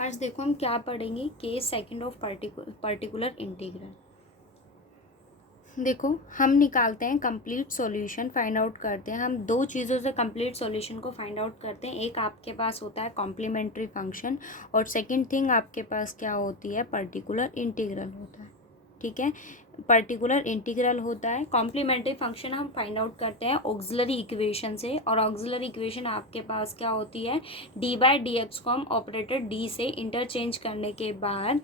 आज देखो हम क्या पढ़ेंगे, case second of particular integral. देखो हम निकालते हैं कंप्लीट सॉल्यूशन, फाइंड आउट करते हैं। हम दो चीज़ों से कंप्लीट सॉल्यूशन को फाइंड आउट करते हैं। एक आपके पास होता है कॉम्प्लीमेंट्री फंक्शन और सेकंड थिंग आपके पास क्या होती है, पर्टिकुलर इंटीग्रल होता है। ठीक है, पर्टिकुलर इंटीग्रल होता है। कॉम्प्लीमेंट्री फंक्शन हम फाइंड आउट करते हैं ऑक्सिलरी इक्वेशन से, और ऑक्सिलरी इक्वेशन आपके पास क्या होती है, डी बाई डी एक्स को हम ऑपरेटर डी से इंटरचेंज करने के बाद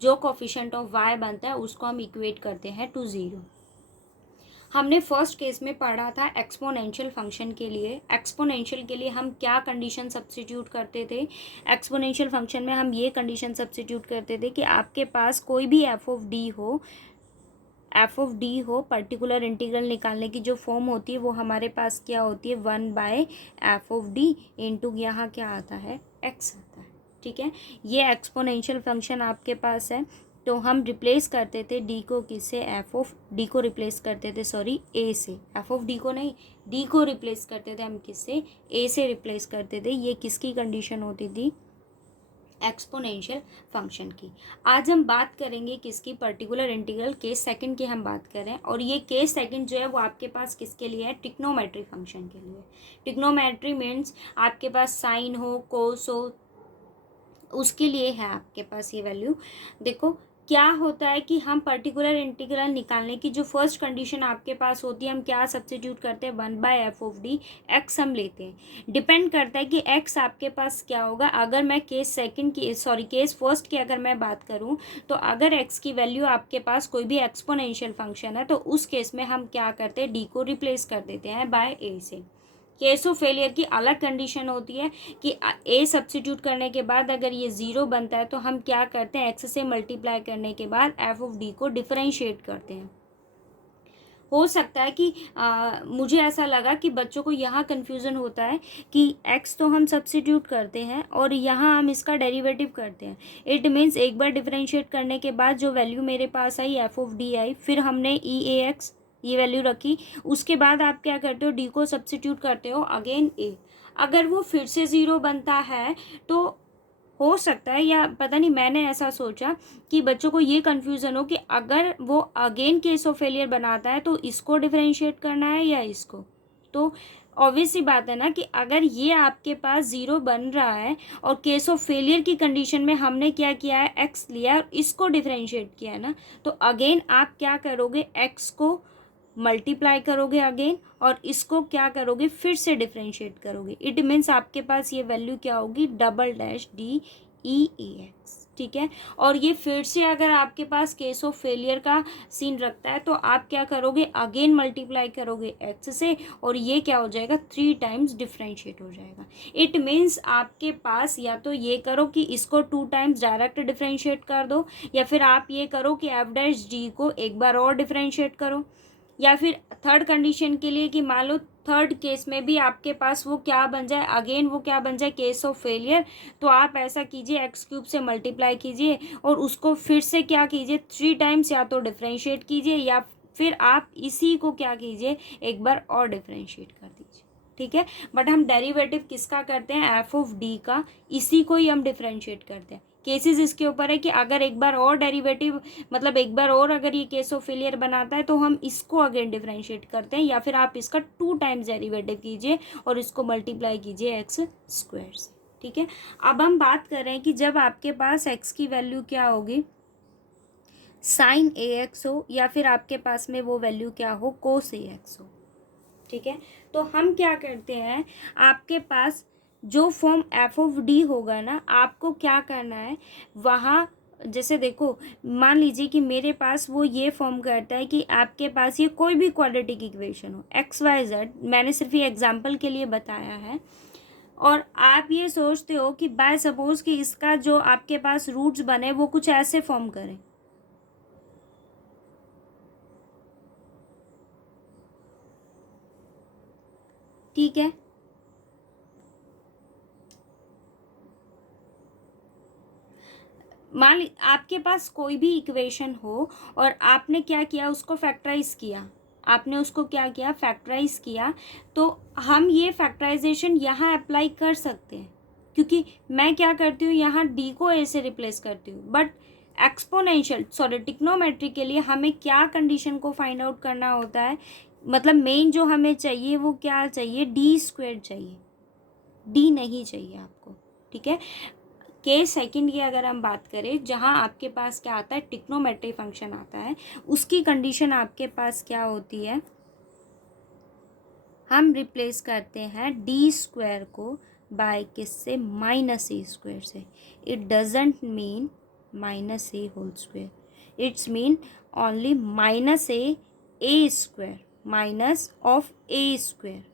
जो कोफिशिएंट ऑफ वाई बनता है उसको हम इक्वेट करते हैं टू ज़ीरो। हमने फर्स्ट केस में पढ़ा था एक्सपोनेंशियल फंक्शन के लिए। एक्सपोनेंशियल के लिए हम क्या कंडीशन सब्स्टिट्यूट करते थे, एक्सपोनेंशियल फंक्शन में हम ये कंडीशन सब्स्टिट्यूट करते थे कि आपके पास कोई भी एफ ऑफ डी हो, पर्टिकुलर इंटीग्रल निकालने की जो फॉर्म होती है वो हमारे पास क्या होती है, 1/f(d) इंटू यहाँ क्या आता है, x आता है। ठीक है, ये एक्सपोनेंशियल फंक्शन आपके पास है। तो हम रिप्लेस करते थे डी को किससे, डी को रिप्लेस करते थे, सॉरी ए से, डी को नहीं, डी को रिप्लेस करते थे हम किससे, ए से रिप्लेस करते थे। ये किसकी कंडीशन होती थी, एक्सपोनेंशियल फंक्शन की। आज हम बात करेंगे किसकी, पर्टिकुलर इंटीग्रल केस सेकंड की हम बात करें। और ये केस सेकंड जो है वो आपके पास किसके लिए है, ट्रिग्नोमेट्री फंक्शन के लिए। ट्रिग्नोमेट्री मीन्स आपके पास साइन हो, कोस हो, उसके लिए है आपके पास ये वैल्यू। देखो क्या होता है कि हम पर्टिकुलर इंटीग्रल निकालने की जो फर्स्ट कंडीशन आपके पास होती है, हम क्या सब्स्टिट्यूट करते हैं, 1/f(d), x हम लेते हैं। डिपेंड करता है कि x आपके पास क्या होगा। अगर मैं केस फर्स्ट की अगर मैं बात करूं, तो अगर x की वैल्यू आपके पास कोई भी एक्सपोनेंशियल फंक्शन है तो उस केस में हम क्या करते हैं, d को रिप्लेस कर देते हैं बाय a से। केस ऑफ फेलियर की अलग कंडीशन होती है कि ए सब्स्टिट्यूट करने के बाद अगर ये ज़ीरो बनता है तो हम क्या करते हैं, एक्स से मल्टीप्लाई करने के बाद एफ ऑफ डी को डिफरेंशिएट करते हैं। हो सकता है कि मुझे ऐसा लगा कि बच्चों को यहाँ कन्फ्यूज़न होता है कि x तो हम सब्स्टिट्यूट करते हैं और यहाँ हम इसका डेरिवेटिव करते हैं। इट मीन्स एक बार डिफरेंशिएट करने के बाद जो वैल्यू मेरे पास आई, एफ ऑफ डी आई, फिर हमने ई ए एक्स ये वैल्यू रखी, उसके बाद आप क्या करते हो, डी को सब्स्टिट्यूट करते हो अगेन ए। अगर वो फिर से ज़ीरो बनता है तो हो सकता है, या पता नहीं मैंने ऐसा सोचा कि बच्चों को ये कन्फ्यूज़न हो कि अगर वो अगेन केस ऑफ फेलियर बनाता है तो इसको डिफरेंशिएट करना है या इसको। तो ऑब्वियस सी बात है ना कि अगर ये आपके पास ज़ीरो बन रहा है और केस ऑफ फेलियर की कंडीशन में हमने क्या किया है, एक्स लिया और इसको डिफरेंशिएट किया है ना, तो अगेन आप क्या करोगे, एक्स को मल्टीप्लाई करोगे अगेन और इसको क्या करोगे, फिर से डिफरेंशिएट करोगे। इट मीन्स आपके पास ये वैल्यू क्या होगी, $DE(x)। ठीक है, और ये फिर से अगर आपके पास केस ऑफ फेलियर का सीन रखता है तो आप क्या करोगे, अगेन मल्टीप्लाई करोगे एक्स से और ये क्या हो जाएगा, 3 टाइम्स डिफरेंशिएट हो जाएगा। इट मीन्स आपके पास या तो ये करो कि इसको 2 टाइम्स डायरेक्ट डिफरेंशिएट कर दो, या फिर आप ये करो कि f'(d) को एक बार और डिफरेंशिएट करो, या फिर थर्ड कंडीशन के लिए कि मान लो थर्ड केस में भी आपके पास वो क्या बन जाए, अगेन वो क्या बन जाए, केस ऑफ फेलियर। तो आप ऐसा कीजिए, x³ से मल्टीप्लाई कीजिए और उसको फिर से क्या कीजिए, 3 टाइम्स या तो डिफरेंशिएट कीजिए या फिर आप इसी को क्या कीजिए, एक बार और डिफरेंशिएट कर दीजिए। ठीक है, बट हम डेरिवेटिव किसका करते हैं, एफ ऑफ डी का, इसी को ही हम डिफरेंशिएट करते हैं। केसेस इसके ऊपर है कि अगर एक बार और डेरिवेटिव मतलब एक बार और अगर ये केस ऑफ फेलियर बनाता है तो हम इसको अगेन डिफरेंशिएट करते हैं, या फिर आप इसका 2 टाइम्स डेरिवेटिव कीजिए और इसको मल्टीप्लाई कीजिए एक्स स्क्वायर से। ठीक है, अब हम बात कर रहे हैं कि जब आपके पास एक्स की वैल्यू क्या होगी, साइन ए एक्स हो, या फिर आपके पास में वो वैल्यू क्या हो, कोस ए एक्स हो। ठीक है, तो हम क्या करते हैं, आपके पास जो फॉर्म एफ ऑफ डी होगा ना, आपको क्या करना है वहाँ, जैसे देखो मान लीजिए कि मेरे पास वो ये फॉर्म करता है कि आपके पास ये कोई भी क्वाड्रेटिक इक्वेशन हो, एक्स वाई जेड, मैंने सिर्फ ये एग्जांपल के लिए बताया है, और आप ये सोचते हो कि बाय सपोज कि इसका जो आपके पास रूट्स बने वो कुछ ऐसे फॉर्म करें। ठीक है, मान ली आपके पास कोई भी इक्वेशन हो और आपने क्या किया, उसको फैक्टराइज किया, आपने उसको क्या किया, फैक्टराइज किया, तो हम ये फैक्टराइजेशन यहाँ अप्लाई कर सकते हैं। क्योंकि मैं क्या करती हूँ यहाँ डी को ए से रिप्लेस करती हूँ, बट ट्रिग्नोमेट्री के लिए हमें क्या कंडीशन को फाइंड आउट करना होता है, मतलब मेन जो हमें चाहिए वो क्या चाहिए, डी स्क्वायर चाहिए, डी नहीं चाहिए आपको, ठीक है। केस सेकंड की अगर हम बात करें, जहाँ आपके पास क्या आता है, ट्रिग्नोमेट्री फंक्शन आता है, उसकी कंडीशन आपके पास क्या होती है, हम रिप्लेस करते हैं डी स्क्वायर को बाय किससे, माइनस ए स्क्वायर से। It doesn't mean minus A whole square, it's mean only minus A square, minus of A square,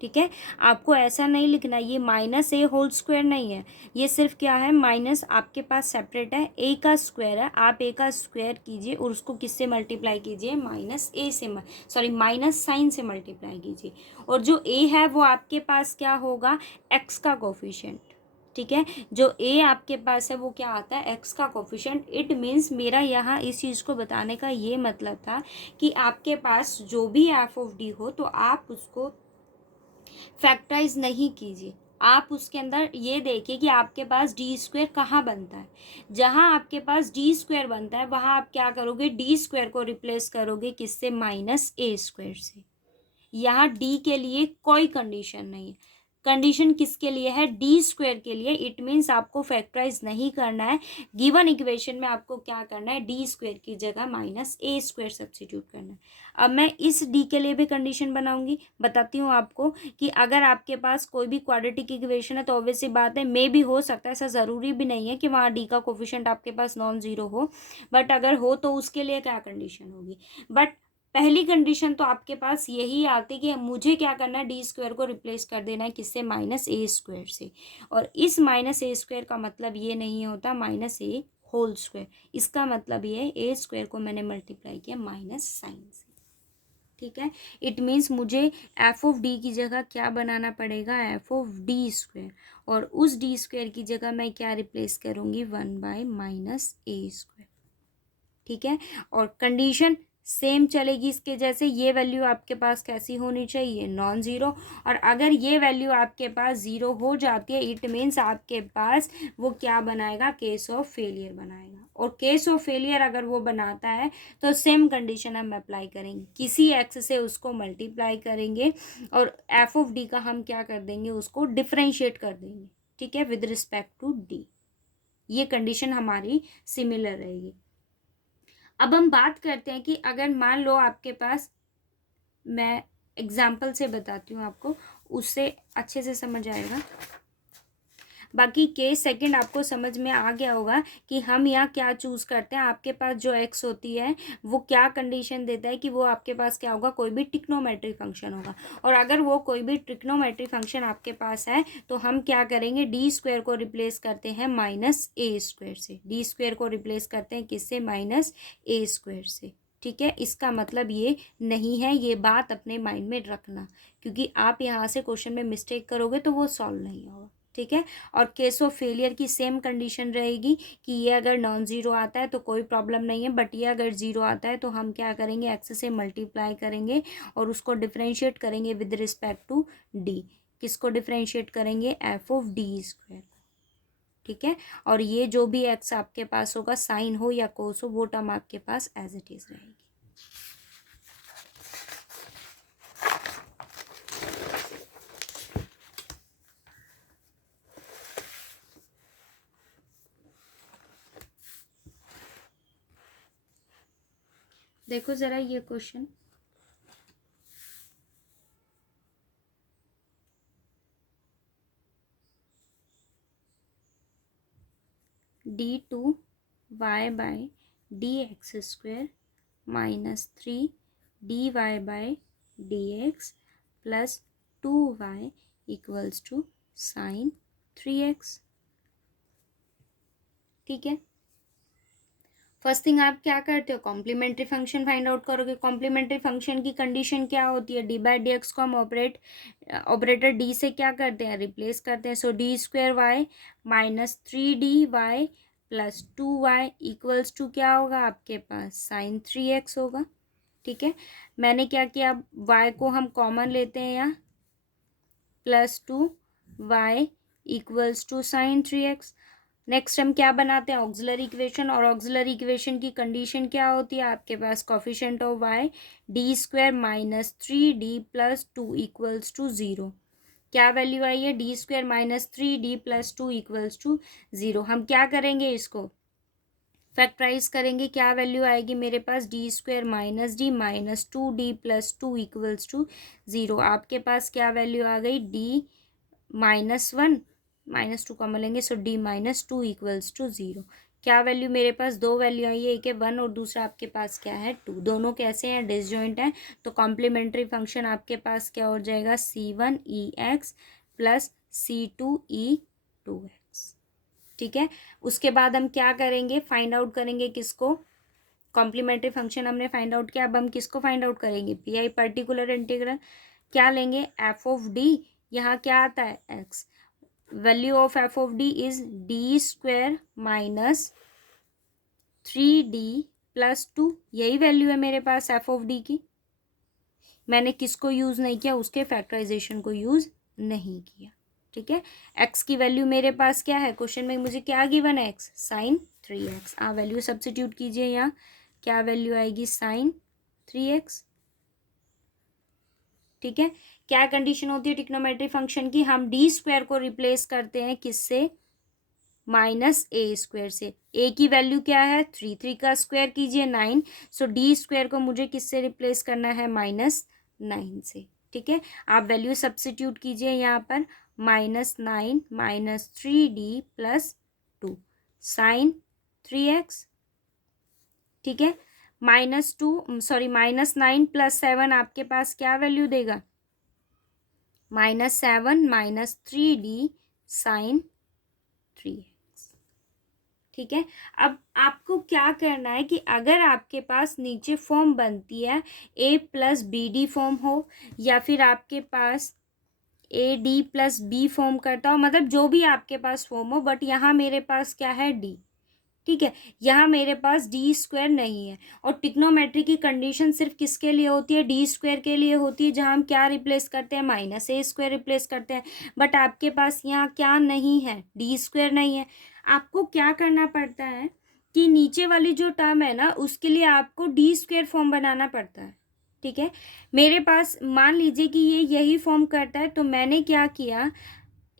ठीक है। आपको ऐसा नहीं लिखना, ये माइनस ए होल स्क्वायर नहीं है, ये सिर्फ क्या है, माइनस आपके पास सेपरेट है, ए का स्क्वायर है, आप ए का स्क्वायर कीजिए और उसको किससे मल्टीप्लाई कीजिए, माइनस ए से, सॉरी माइनस साइन से मल्टीप्लाई कीजिए, और जो ए है वो आपके पास क्या होगा, एक्स का कोफिशिएंट, ठीक है। जो ए आपके पास है वो क्या आता है, एक्स का कोफिशिएंट। इट मीन्स मेरा यहाँ इस चीज़ को बताने का ये मतलब था कि आपके पास जो भी एफ ऑफ डी हो तो आप उसको फैक्टराइज नहीं कीजिए, आप उसके अंदर ये देखिए कि आपके पास डी स्क्वायर कहाँ बनता है, जहाँ आपके पास डी स्क्वायर बनता है वहाँ आप क्या करोगे, डी स्क्वायर को रिप्लेस करोगे किससे, माइनस ए स्क्वायर से। यहाँ डी के लिए कोई कंडीशन नहीं है, कंडीशन किसके लिए है, डी स्क्वायर के लिए। इट मीन्स आपको फैक्टराइज नहीं करना है, गिवन इक्वेशन में आपको क्या करना है, डी स्क्वायर की जगह माइनस ए स्क्वायर सब्स्टिट्यूट करना है। अब मैं इस डी के लिए भी कंडीशन बनाऊंगी, बताती हूँ आपको कि अगर आपके पास कोई भी क्वाड्रेटिक इक्वेशन है तो ऑब्वियस सी बात है, मे भी हो सकता है, ऐसा ज़रूरी भी नहीं है कि वहाँ डी का कोफिशिएंट आपके पास नॉन ज़ीरो हो, बट अगर हो तो उसके लिए क्या कंडीशन होगी। बट पहली कंडीशन तो आपके पास यही आती कि मुझे क्या करना है, डी स्क्वायर को रिप्लेस कर देना है किससे, माइनस ए स्क्वायर से। और इस माइनस ए स्क्वायर का मतलब ये नहीं होता माइनस ए होल स्क्वायर, इसका मतलब ये ए स्क्वायर को मैंने मल्टीप्लाई किया माइनस साइन से, ठीक है। इट मीन्स मुझे एफ ऑफ डी की जगह क्या बनाना पड़ेगा, एफ ऑफ डी स्क्वायर, और उस डी स्क्वायर की जगह मैं क्या रिप्लेस करूँगी, 1/-ए स्क्वायर, ठीक है। और कंडीशन सेम चलेगी इसके जैसे, ये वैल्यू आपके पास कैसी होनी चाहिए, नॉन ज़ीरो, और अगर ये वैल्यू आपके पास ज़ीरो हो जाती है इट मीन्स आपके पास वो क्या बनाएगा, केस ऑफ फेलियर बनाएगा। और केस ऑफ फेलियर अगर वो बनाता है तो सेम कंडीशन हम अप्लाई करेंगे, किसी एक्स से उसको मल्टीप्लाई करेंगे और एफ ऑफ डी का हम क्या कर देंगे, उसको डिफ्रेंशिएट कर देंगे, ठीक है, विद रिस्पेक्ट टू डी। ये कंडीशन हमारी सिमिलर रहेगी। अब हम बात करते हैं कि अगर मान लो आपके पास, मैं एग्जाम्पल से बताती हूँ आपको, उससे अच्छे से समझ आएगा। बाकी केस सेकंड आपको समझ में आ गया होगा कि हम यहाँ क्या चूज़ करते हैं, आपके पास जो एक्स होती है वो क्या कंडीशन देता है कि वो आपके पास क्या होगा, कोई भी ट्रिग्नोमेट्री फंक्शन होगा। और अगर वो कोई भी ट्रिग्नोमेट्री फंक्शन आपके पास है तो हम क्या करेंगे, डी स्क्वायर को रिप्लेस करते हैं माइनस ए स्क्वायर से, डी स्क्वायर को रिप्लेस करते हैं किससे, माइनस ए स्क्वायर से, ठीक है। इसका मतलब ये नहीं है, ये बात अपने माइंड में रखना, क्योंकि आप यहाँ से क्वेश्चन में मिस्टेक करोगे तो वो सॉल्व नहीं होगा, ठीक है। और केस ऑफ फेलियर की सेम कंडीशन रहेगी कि ये अगर नॉन ज़ीरो आता है तो कोई प्रॉब्लम नहीं है, बट ये अगर ज़ीरो आता है तो हम क्या करेंगे, एक्स से मल्टीप्लाई करेंगे और उसको डिफ्रेंशिएट करेंगे विद रिस्पेक्ट टू डी। किसको डिफ्रेंशिएट करेंगे, एफ ऑफ डी स्क्वायर, ठीक है। और ये जो भी एक्स आपके पास होगा, साइन हो या कोस हो, वो टर्म आपके पास एज इट इज़ रहेगी। देखो ज़रा ये question, d2y/dx² -3dy/dx plus 2y equals to sine 3x, ठीक है। फर्स्ट थिंग आप क्या करते हो, कॉम्प्लीमेंट्री फंक्शन फाइंड आउट करोगे। कॉम्प्लीमेंट्री फंक्शन की कंडीशन क्या होती है, d/dx को हम ऑपरेटर d से क्या करते हैं, रिप्लेस करते हैं। So d² y -3dy plus 2y equals to क्या होगा आपके पास, साइन 3x होगा, ठीक है। मैंने क्या किया, y को हम कॉमन लेते हैं यहाँ, plus 2y equals to sine 3x। Next हम क्या बनाते हैं, ऑक्सिलरी इक्वेशन, और ऑक्सिलरी इक्वेशन की कंडीशन क्या होती है, आपके पास coefficient of y d² minus 3d plus 2 equals to 0। क्या वैल्यू आई है, d² minus 3d plus 2 equals to 0। हम क्या करेंगे, इसको फैक्टराइज करेंगे, क्या वैल्यू आएगी मेरे पास, d² minus d minus 2d plus 2 equals to 0। आपके पास क्या वैल्यू आ गई, d -1 -2 कॉमन लेंगे, सो d -2 इक्वल्स टू 0। क्या वैल्यू मेरे पास, दो वैल्यू आई है, एक है 1 और दूसरा आपके पास क्या है 2। दोनों कैसे हैं, डिसजॉइंट हैं, तो कॉम्प्लीमेंट्री फंक्शन आपके पास क्या हो जाएगा, c1 प्लस c2 ठीक है। उसके बाद हम क्या करेंगे, फाइंड आउट करेंगे किसको, कॉम्प्लीमेंट्री फंक्शन हमने फाइंड आउट किया, अब हम किसको फाइंड आउट करेंगे, पी पर्टिकुलर इंटीग्रल। क्या लेंगे, एफ ऑफ डी, यहाँ क्या आता है x, value of F of D is d² minus 3d plus 2, यही वैल्यू है मेरे पास एफ ऑफ डी की। मैंने किसको यूज नहीं किया, उसके फैक्टराइजेशन को यूज नहीं किया, ठीक है। x की वैल्यू मेरे पास क्या है, क्वेश्चन में मुझे क्या गिवन है, x साइन 3x। आप वैल्यू सब्स्टिट्यूट कीजिए, यहाँ क्या वैल्यू आएगी, साइन 3x, ठीक है। क्या कंडीशन होती है ट्रिग्नोमेट्री फंक्शन की, हम d² को रिप्लेस करते हैं किससे, -a² से। a की वैल्यू क्या है 3, 3 का स्क्वायर कीजिए 9, सो d² को मुझे किससे रिप्लेस करना है, -9 से, ठीक है। आप वैल्यू सब्स्टिट्यूट कीजिए यहाँ पर, -9 minus 3d plus 2 sign 3x, ठीक है। -9 प्लस 7 आपके पास क्या वैल्यू देगा, -7 माइनस 3d साइन 3x, ठीक है। अब आपको क्या करना है कि अगर आपके पास नीचे फॉर्म बनती है a plus B D form हो, या फिर आपके पास A D plus B form करता हो, मतलब जो भी आपके पास फॉर्म हो, बट यहाँ मेरे पास क्या है d, ठीक है। यहाँ मेरे पास d² नहीं है, और ट्रिग्नोमेट्री की कंडीशन सिर्फ किसके लिए होती है, d² के लिए होती है, जहाँ हम क्या रिप्लेस करते हैं, -a² रिप्लेस करते हैं। बट आपके पास यहाँ क्या नहीं है, d² नहीं है। आपको क्या करना पड़ता है कि नीचे वाली जो टर्म है ना, उसके लिए आपको d² फॉर्म बनाना पड़ता है, ठीक है। मेरे पास मान लीजिए कि ये यही फॉर्म करता है, तो मैंने क्या किया,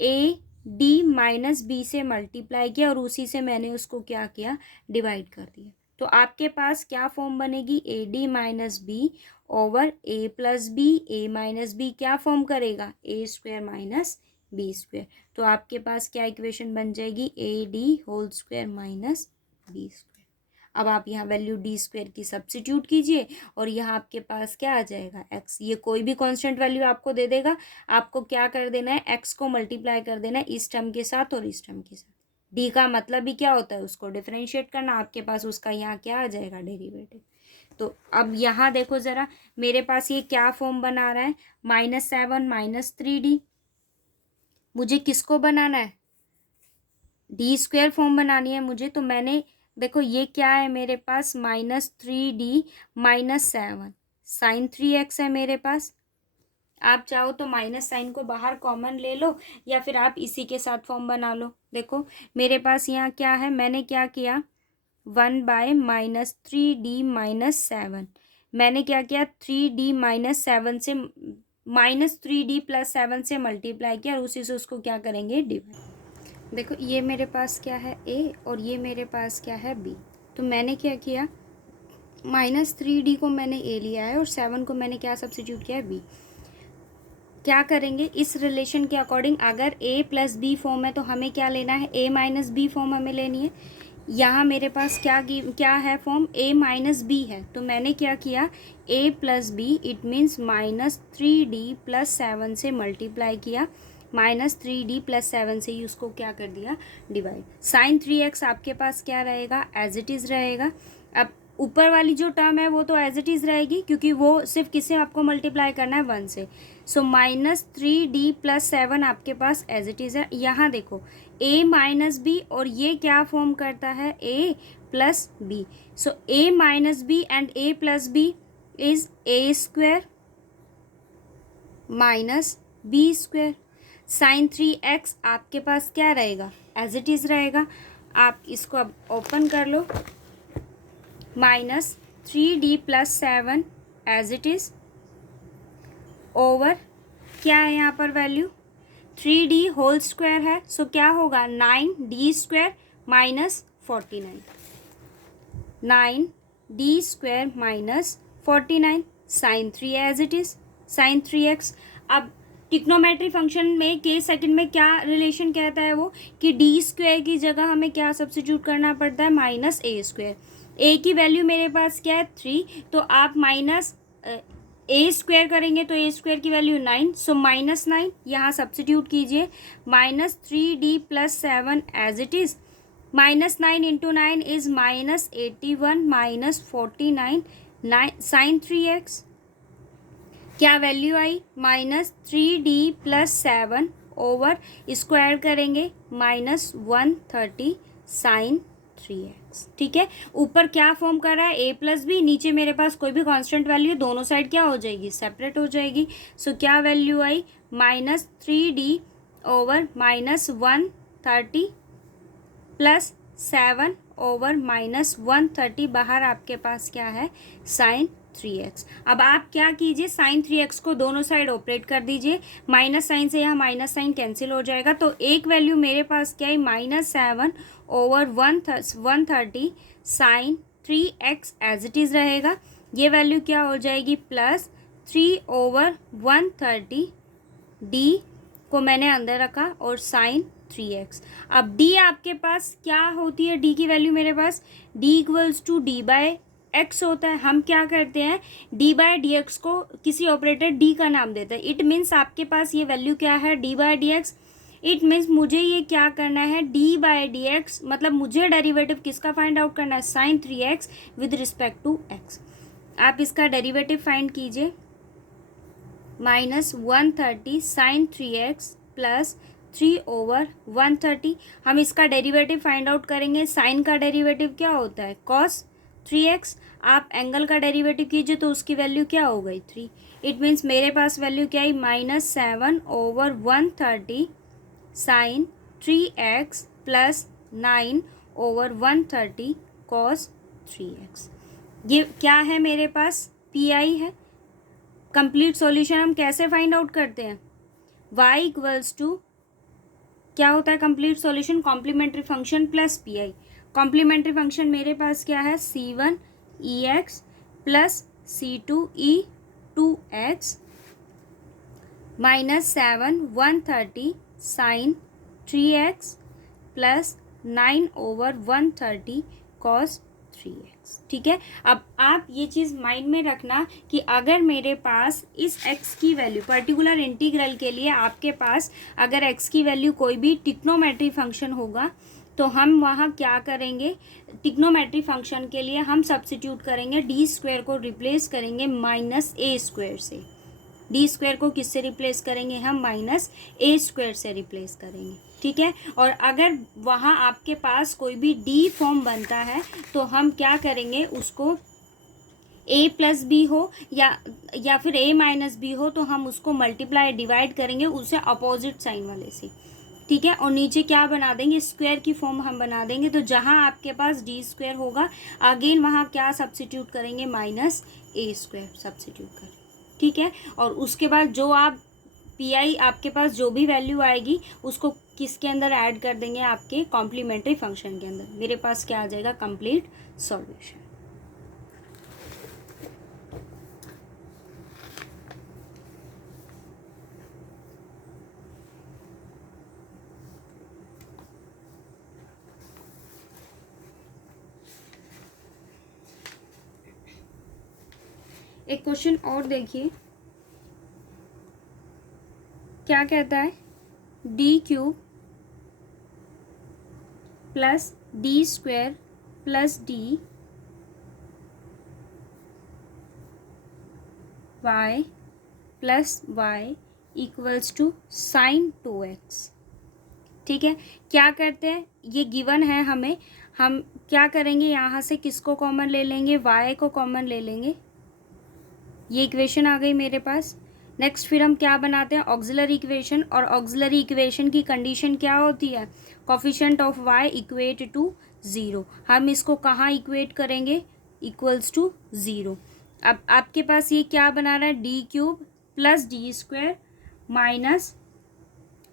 a d माइनस बी से मल्टीप्लाई किया, और उसी से मैंने उसको क्या किया, डिवाइड कर दिया। तो आपके पास क्या फॉर्म बनेगी, A D minus B over a plus B, a minus B क्या फॉर्म करेगा, a² माइनस b²। तो आपके पास क्या इक्वेशन बन जाएगी, ad² माइनस b²। अब आप यहाँ वैल्यू d² की सब्स्टिट्यूट कीजिए, और यहाँ आपके पास क्या आ जाएगा, x। ये कोई भी कांस्टेंट वैल्यू आपको दे देगा, आपको क्या कर देना है, x को मल्टीप्लाई कर देना है इस टर्म के साथ और इस टर्म के साथ। d का मतलब भी क्या होता है, उसको डिफरेंशिएट करना, आपके पास उसका यहाँ क्या आ जाएगा, डेरिवेटिव। तो अब यहाँ देखो ज़रा, मेरे पास ये क्या फॉर्म बना रहा है, -7 माइनस 3d। मुझे किसको बनाना है, d² फॉर्म बनानी है मुझे। तो मैंने देखो ये क्या है मेरे पास, -3d माइनस 7 साइन 3x है मेरे पास। आप चाहो तो माइनस साइन को बाहर कॉमन ले लो, या फिर आप इसी के साथ फॉर्म बना लो। देखो मेरे पास यहाँ क्या है, मैंने क्या किया, 1/-3d माइनस 7, मैंने क्या किया, 3d माइनस 7 से -3d प्लस 7 से मल्टीप्लाई किया, और उसी से उसको क्या करेंगे, डिवाइड। देखो ये मेरे पास क्या है a, और ये मेरे पास क्या है b। तो मैंने क्या किया, -3d को मैंने a लिया है, और 7 को मैंने क्या सब्स्टिट्यूट किया है, b। क्या करेंगे, इस रिलेशन के अकॉर्डिंग अगर a प्लस बी फॉर्म है, तो हमें क्या लेना है, a माइनस बी फॉर्म हमें लेनी है। यहाँ मेरे पास क्या है फॉर्म, a माइनस बी है, तो मैंने क्या किया, a plus B, it means -3d plus 7 से मल्टीप्लाई किया, -3d प्लस 7 से ही उसको क्या कर दिया, डिवाइड। साइन 3x आपके पास क्या रहेगा, एज इट इज़ रहेगा। अब ऊपर वाली जो टर्म है वो तो एज इट इज़ रहेगी, क्योंकि वो सिर्फ किससे आपको मल्टीप्लाई करना है, 1 से। सो -3d प्लस 7 आपके पास एज इट इज़ है। यहाँ देखो a माइनस बी, और ये क्या फॉर्म करता है, a plus B. So a minus B and a plus B is a² minus b²। Sine 3x आपके पास क्या रहेगा, एज इट इज़ रहेगा। आप इसको अब ओपन कर लो, -3d+7 as it is over क्या है यहाँ पर वैल्यू 3d होल स्क्वायर है, सो क्या होगा 9d² -49, 9d² -49 sine 3 as it is sine 3x। अब ट्रिग्नोमेट्री फंक्शन में के सेकंड में क्या रिलेशन कहता है वो कि d² की जगह हमें क्या सब्स्टिट्यूट करना पड़ता है, -a²। a की वैल्यू मेरे पास क्या है 3, तो आप -a² करेंगे तो a² की वैल्यू 9, सो -9 यहाँ सब्स्टिट्यूट कीजिए, -3d+7 as it is, -9 × 9 is -81 -49 sine 3x। क्या वैल्यू आई -3d+7 ओवर स्क्वायर करेंगे -130 साइन 3x। ठीक है, ऊपर क्या फॉर्म कर रहा है a+b, नीचे मेरे पास कोई भी कांस्टेंट वैल्यू, दोनों साइड क्या हो जाएगी, सेपरेट हो जाएगी। सो क्या वैल्यू आई -3d ओवर -130 +7 ओवर -130, बाहर आपके पास क्या है साइन 3x। अब आप क्या कीजिए, साइन 3x को दोनों साइड ऑपरेट कर दीजिए, माइनस साइन से यहाँ माइनस साइन कैंसिल हो जाएगा, तो एक वैल्यू मेरे पास क्या है -7 over 130 sine 3x as it is रहेगा। ये वैल्यू क्या हो जाएगी +3 ओवर 130, d को मैंने अंदर रखा और साइन 3x। अब d आपके पास क्या होती है, d की वैल्यू मेरे पास d = d/x होता है। हम क्या करते हैं d/dx को किसी ऑपरेटर d का नाम देते हैं। इट मीन्स आपके पास ये वैल्यू क्या है d/dx। इट मीन्स मुझे ये क्या करना है d/dx, मतलब मुझे डेरिवेटिव किसका फाइंड आउट करना है sine 3x with respect to x। आप इसका डेरिवेटिव फाइंड कीजिए, -130 साइन 3x +3 ओवर 130। हम इसका डेरिवेटिव फाइंड आउट करेंगे, साइन का डेरिवेटिव क्या होता है cos 3x। आप एंगल का डेरिवेटिव कीजिए तो उसकी वैल्यू क्या हो गई 3। इट मीन्स मेरे पास वैल्यू क्या है -7 over 130 sine 3x +9 over 130 cos 3x। ये क्या है मेरे पास PI है। कंप्लीट सॉल्यूशन हम कैसे फाइंड आउट करते हैं, y = क्या होता है complete solution, complementary function plus PI। Complementary function मेरे पास क्या है C1ex + C2e2x -7 130 sine 3x +9 over 130 cos 3x। ठीक है, अब आप ये चीज़ माइंड में रखना कि अगर मेरे पास इस x की वैल्यू पर्टिकुलर इंटीग्रल के लिए आपके पास अगर x की वैल्यू कोई भी ट्रिग्नोमेट्री फंक्शन होगा तो हम वहाँ क्या करेंगे, ट्रिग्नोमेट्री फंक्शन के लिए हम सब्स्टिट्यूट करेंगे d² को रिप्लेस करेंगे -a² से। d² को किससे रिप्लेस करेंगे हम -a² से रिप्लेस करेंगे। ठीक है, और अगर वहाँ आपके पास कोई भी d फॉर्म बनता है तो हम क्या करेंगे, उसको a+b हो या फिर a-b हो तो हम उसको मल्टीप्लाई डिवाइड करेंगे उसे अपोजिट साइन वाले से। ठीक है, और नीचे क्या बना देंगे, स्क्वायर की फॉर्म हम बना देंगे। तो जहाँ आपके पास d² होगा अगेन वहाँ क्या सब्स्टिट्यूट करेंगे -a² सब्स्टिट्यूट करेंगे। ठीक है, और उसके बाद जो आप PI आपके पास जो भी वैल्यू आएगी उसको किसके अंदर ऐड कर देंगे, आपके कॉम्प्लीमेंट्री फंक्शन के अंदर। मेरे पास क्या आ जाएगा कंप्लीट सॉल्यूशन। एक क्वेश्चन और देखिए, क्या कहता है d³ + d² + d y + y = sin 2x। ठीक है, क्या करते हैं, ये गिवन है हमें, हम क्या करेंगे यहाँ से किसको कॉमन ले लेंगे, y को कॉमन ले लेंगे। ये इक्वेशन आ गई मेरे पास, नेक्स्ट फिर हम क्या बनाते हैं, ऑक्सिलरी इक्वेशन, और ऑक्सिलरी इक्वेशन की कंडीशन क्या होती है, coefficient of y equate to 0। हम इसको कहाँ इक्वेट करेंगे, इक्वल्स टू 0। अब आपके पास ये क्या बना रहा है, D cube plus D square minus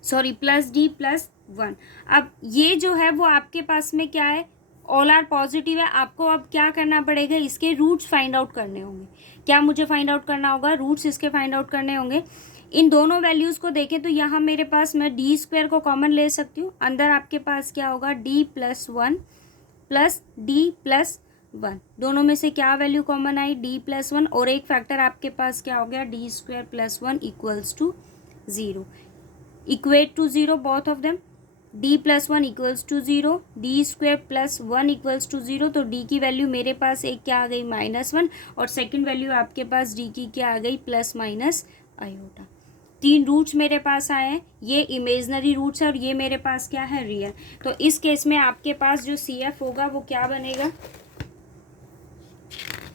plus D plus 1। अब ये जो है वो आपके पास में क्या है, ऑल आर पॉजिटिव है। आपको अब क्या करना पड़ेगा, इसके रूट्स फाइंड आउट करने होंगे। क्या मुझे फाइंड आउट करना होगा, रूट्स इसके फाइंड आउट करने होंगे। इन दोनों वैल्यूज़ को देखें तो यहाँ मेरे पास, मैं डी स्क्वायर को कॉमन ले सकती हूँ। अंदर आपके पास क्या होगा, डी प्लस 1 प्लस डी प्लस 1। दोनों में से क्या वैल्यू कॉमन आई, डी प्लस 1, और एक फैक्टर आपके पास क्या हो गया, D square plus 1 equals to 0। Equate to 0 both of them, d plus 1 equals to 0, D square plus 1 equals to 0। तो d की वैल्यू मेरे पास एक क्या आ गई, -1, और सेकंड वैल्यू आपके पास d की क्या आ गई, प्लस माइनस आयोटा। 3 रूट्स मेरे पास आए हैं, ये इमेजनरी रूट्स है और ये मेरे पास क्या है, रियल। तो इस केस में आपके पास जो CF होगा वो क्या बनेगा,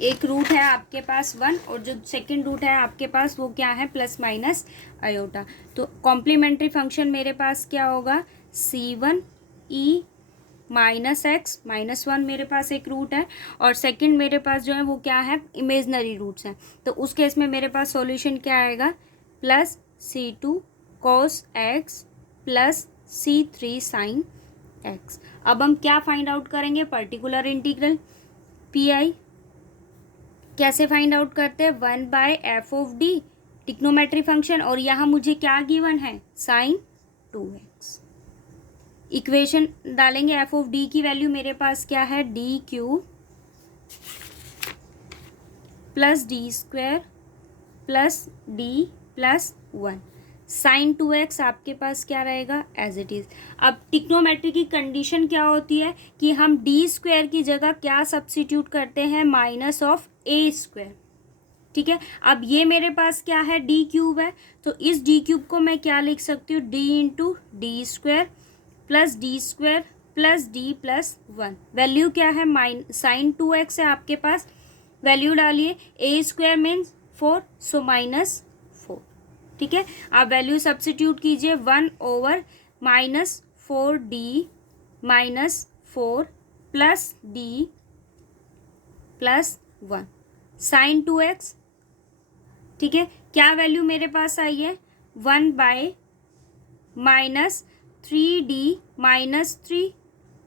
एक रूट है आपके पास 1 और जो सेकंड रूट है आपके पास वो क्या है, प्लस माइनस आयोटा। तो कॉम्प्लीमेंट्री फंक्शन मेरे पास क्या होगा, C1e माइनस एक्स माइनस 1 मेरे पास एक रूट है, और सेकंड मेरे पास जो है वो क्या है, इमेजनरी रूट्स हैं। तो उस केस में मेरे पास सॉल्यूशन क्या आएगा, plus C2 cos x plus C3 sin x। अब हम क्या फाइंड आउट करेंगे, पर्टिकुलर इंटीग्रल PI कैसे फाइंड आउट करते हैं, 1/f(d) टिक्नोमेट्री फंक्शन, और यहाँ मुझे क्या गिवन है, sin 2x। इक्वेशन डालेंगे, f(d) की वैल्यू मेरे पास क्या है, D cube plus D square plus D plus 1। sin 2x आपके पास क्या रहेगा, एज इट इज़। अब टिक्नोमेट्री की कंडीशन क्या होती है कि हम डी स्क्वायर की जगह क्या सब्सिट्यूट करते हैं, माइनस ऑफ ए स्क्वायर। ठीक है, अब ये मेरे पास क्या है, डी क्यूब है, तो इस डी क्यूब को मैं क्या लिख सकती हूँ, D into D square plus D plus 1। Value क्या है, sin 2x है आपके पास, वैल्यू डालिए, ए स्क्वायर मीन्स 4, सो -4। ठीक है, आप वैल्यू सब्सिट्यूट कीजिए, 1/-4d -4 plus D plus 1 sin 2x। ठीक है, क्या वैल्यू मेरे पास आई है, 1/-3d -3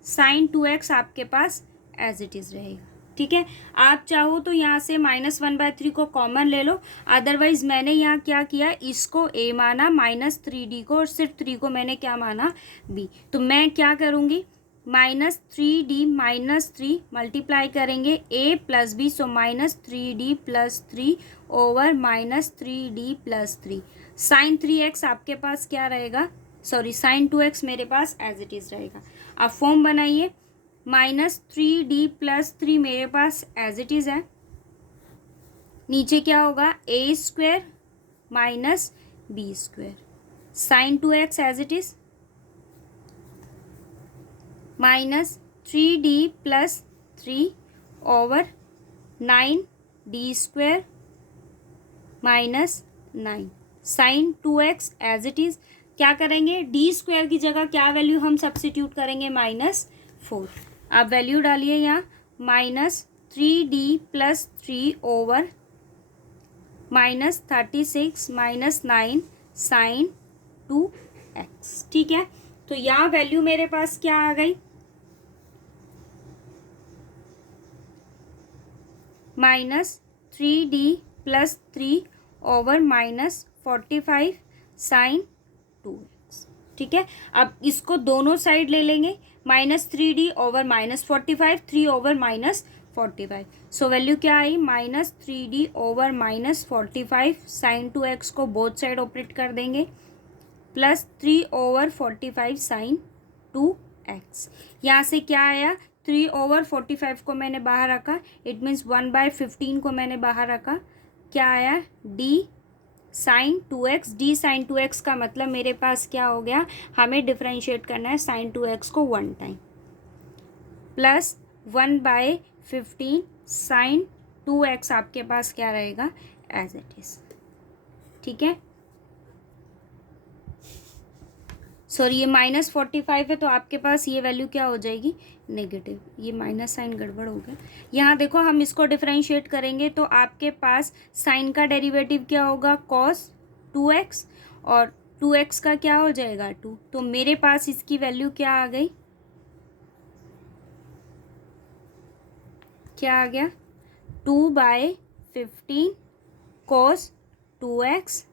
sin 2x आपके पास एज इट इज़ रहेगा। ठीक है, आप चाहो तो यहाँ से -1/3 को कॉमन ले लो, अदरवाइज मैंने यहाँ क्या किया, इसको a माना, -3d को, और सिर्फ 3 को मैंने क्या माना, b। तो मैं क्या करूँगी, -3d -3 मल्टीप्लाई करेंगे a plus b, so -3d plus 3 over -3d plus 3। sin 3x आपके पास क्या रहेगा, sin 2x मेरे पास एज इट इज़ रहेगा। अब फॉर्म बनाइए, -3d प्लस 3 मेरे पास एज इट इज़ है, नीचे क्या होगा, a square minus b square, sin 2x as it is, -3d plus 3 over 9d square minus 9 sin 2x as it is. क्या करेंगे, डी स्क्वायर की जगह क्या वैल्यू हम सब्सिट्यूट करेंगे, -4। आप वैल्यू डालिए यहाँ, -3d plus 3 over -36 -9 sin 2x। ठीक है, तो यहाँ वैल्यू मेरे पास क्या आ गई, -3d plus 3 over -45 sin 2x। ठीक है, अब इसको दोनों साइड ले लेंगे, -3d over -45, 3 over -45। So value क्या आई, -3d ओवर -45 sin 2x को बोथ साइड ऑपरेट कर देंगे, प्लस 3 ओवर 45 sin 2x। यहाँ से क्या आया, 3 ओवर 45 को मैंने बाहर रखा, इट मीन्स 1/15 को मैंने बाहर रखा, क्या आया, d sin 2x। d sin 2x का मतलब मेरे पास क्या हो गया, हमें डिफ्रेंशिएट करना है sin 2x को 1 टाइम, प्लस 1/15 sin 2x आपके पास क्या रहेगा, एज इट इज़। ठीक है। सॉरी, ये -45 है तो आपके पास ये वैल्यू क्या हो जाएगी, नेगेटिव। ये माइनस साइन गड़बड़ हो गया। यहाँ देखो हम इसको डिफरेंशिएट करेंगे तो आपके पास साइन का डेरिवेटिव क्या होगा, cos 2x, और 2x का क्या हो जाएगा 2। तो मेरे पास इसकी वैल्यू क्या आ गई, क्या आ गया, 2/15 cos 2x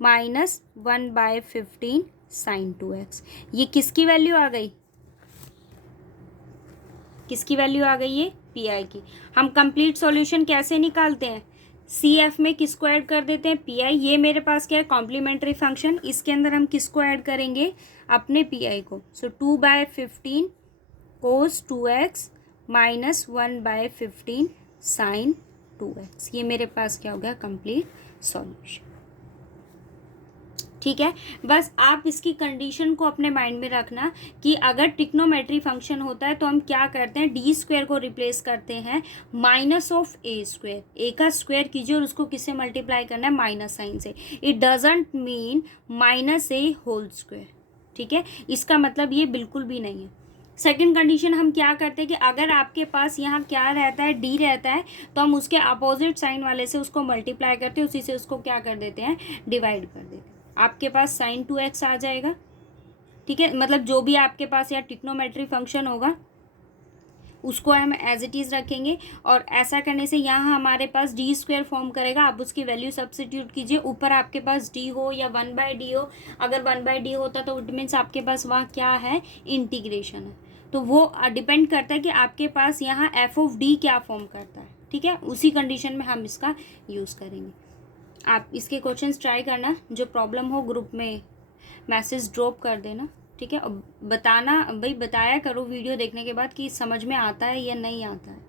minus 1/15 sign 2x। ये किसकी वैल्यू आ गई, किसकी वैल्यू आ गई, ये पी आई की। हम कंप्लीट सॉल्यूशन कैसे निकालते हैं, सी एफ में किसको ऐड कर देते हैं, पी आई। ये मेरे पास क्या है, कॉम्प्लीमेंट्री फंक्शन, इसके अंदर हम किसको ऐड करेंगे, अपने पी आई को। सो 2/15 कोस 2x माइनस 1/15 साइन 2x। ये मेरे पास क्या हो गया, कंप्लीट सॉल्यूशन। ठीक है, बस आप इसकी कंडीशन को अपने माइंड में रखना कि अगर ट्रिग्नोमेट्री फंक्शन होता है तो हम क्या करते हैं, डी स्क्वायर को रिप्लेस करते हैं -(a²). ए का स्क्वायर कीजिए और उसको किससे मल्टीप्लाई करना है, माइनस साइन से। It doesn't mean -a²। ठीक है, इसका मतलब ये बिल्कुल भी नहीं है। सेकंड कंडीशन हम क्या करते हैं कि अगर आपके पास यहाँ क्या रहता है, डी रहता है, तो हम उसके अपोजिट साइन वाले से उसको मल्टीप्लाई करते हैं, उसी से उसको क्या कर देते हैं, डिवाइड कर देते हैं। आपके पास साइन 2x आ जाएगा। ठीक है, मतलब जो भी आपके पास यहाँ ट्रिग्नोमेट्री फंक्शन होगा उसको हम एज इट इज़ रखेंगे, और ऐसा करने से यहाँ हमारे पास डी स्क्वायर फॉर्म करेगा। आप उसकी वैल्यू सब्स्टिट्यूट कीजिए, ऊपर आपके पास डी हो या 1/d हो। अगर 1/d होता तो इट मीन्स आपके पास वहाँ क्या है, इंटीग्रेशन है। तो वो डिपेंड करता है कि आपके पास यहाँ एफ ऑफ डी क्या फॉर्म करता है। ठीक है, उसी कंडीशन में हम इसका यूज़ करेंगे। आप इसके क्वेश्चंस ट्राई करना, जो प्रॉब्लम हो ग्रुप में मैसेज ड्रॉप कर देना। ठीक है, बताना भाई, बताया करो वीडियो देखने के बाद कि समझ में आता है या नहीं आता है।